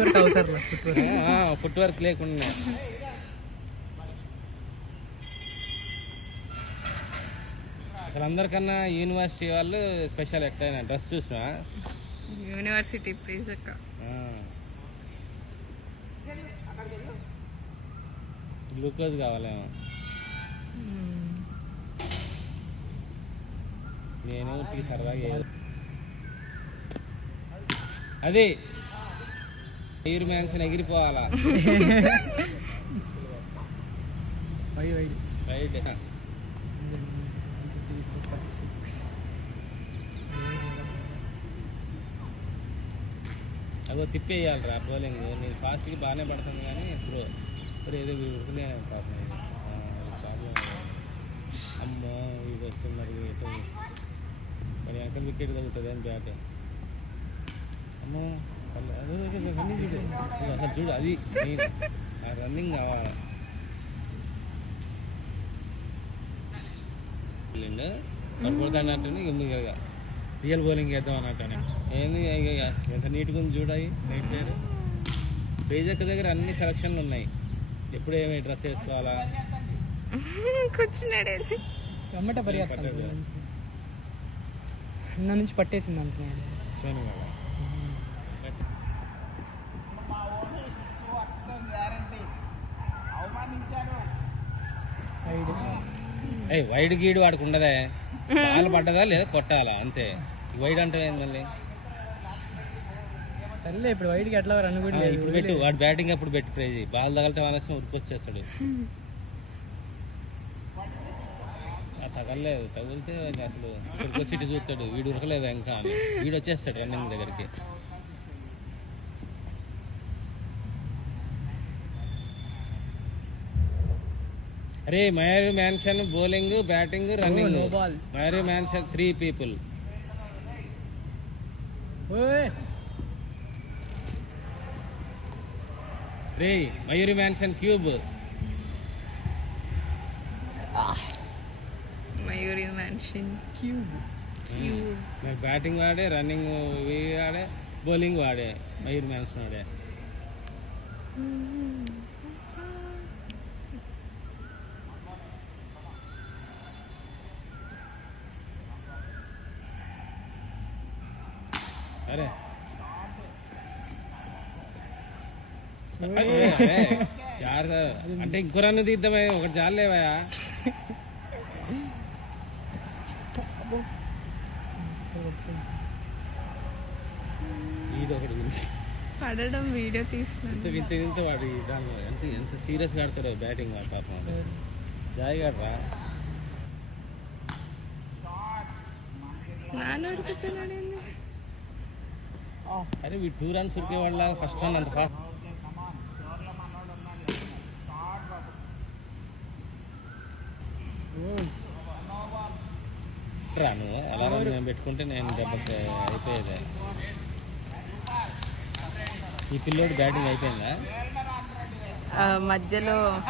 Work అవసరం, foot work లేకుండా. అసలు అందరికన్నా యూనివర్సిటీ వాళ్ళు స్పెషల్ ఎట్లయినా డ్రెస్ చూసినా యూనివర్సిటీ ప్లీజ్ అక్క. గ్లూకోజ్ కావాలేమో. నేను టీ సరదాగా అది ఎయిర్ మ్యాన్షన్ ఎగిరిపోవాలా. రైట్ అదో తిప్పేయాలిరా బౌలింగ్. నేను ఫాస్ట్కి బాగానే పడుతుంది కానీ ఇప్పుడు ఏదో ఉడుకునే ప్రాబ్లం. అమ్మో ఇది వస్తున్నారు ఎటు మరి వెనక వికెట్ తగ్గుతుంది అని బ్యాట్. అమ్మో రన్నింగ్ చూడు అసలు చూడు, అది ఆ రన్నింగ్ కావాలి. పడుకోవద్దని అంటే ఇక రియల్ బౌలింగ్ వేద్దాం అన్నట్టు. ఏంది ఎంత నీట్గా ఉంది చూడాయి. నైట్ పేరు పేజక్క దగ్గర అన్ని సెలక్షన్లు ఉన్నాయి. ఎప్పుడు ఏమి డ్రెస్ వేసుకోవాలా కూర్చున్నాడు నుంచి పట్టేసింది అంటున్నాడు. వైడ్ గీడు వాడికి ఉండదే. బాల్ పడ్డదా లేదా కొట్టాలా అంతే. వైడ్ అంటే ఏంది మళ్ళీ ఇప్పుడు వైడ్కి ఎట్లా రన్ కూడా ఇప్పుడు పెట్టు. వాడు బ్యాటింగ్ అప్పుడు పెట్టి ప్రైజ్ బాల్ తగలటం అనేసి ఉరికొచ్చేస్తాడు. తగలలేదు, తగిలితే అసలు ఇక్కడికి వచ్చి ఇటు చూస్తాడు. వీడు ఉరకలేదు ఇంకా అని వీడు వచ్చేస్తాడు రన్నింగ్ దగ్గరికి. అరే Mayuri mansion bowling batting running. Mayuri mansion 3 people. రే Mayuri mansion cube. Mayuri mansion cube. Batting వాడే, రన్నింగ్ వాడే, బౌలింగ్ వాడే. మయూరి మ్యాన్షన్ వాడే. అరే అంటే ఇంకో రన్ను తీద్దామే, ఒకటి చాలేవా. ఇది ఒకటి పడడం వీడియో తీసిన ఇంత వాడు ఎంత సీరియస్ గా ఆడతాడు బ్యాటింగ్. వాడు పాపం జాయ్ గాడ్రా. అరే వీ 2 runs ఉరికే వాళ్ళ ఫస్ట్ రన్ అంత ఫాస్ట్ రాను. అలారం నేను పెట్టుకుంటే నేను దెబ్బకి అయిపోయేది. ఈ పిల్లోడు బ్యాటింగ్ అయిపోయిందా మధ్యలో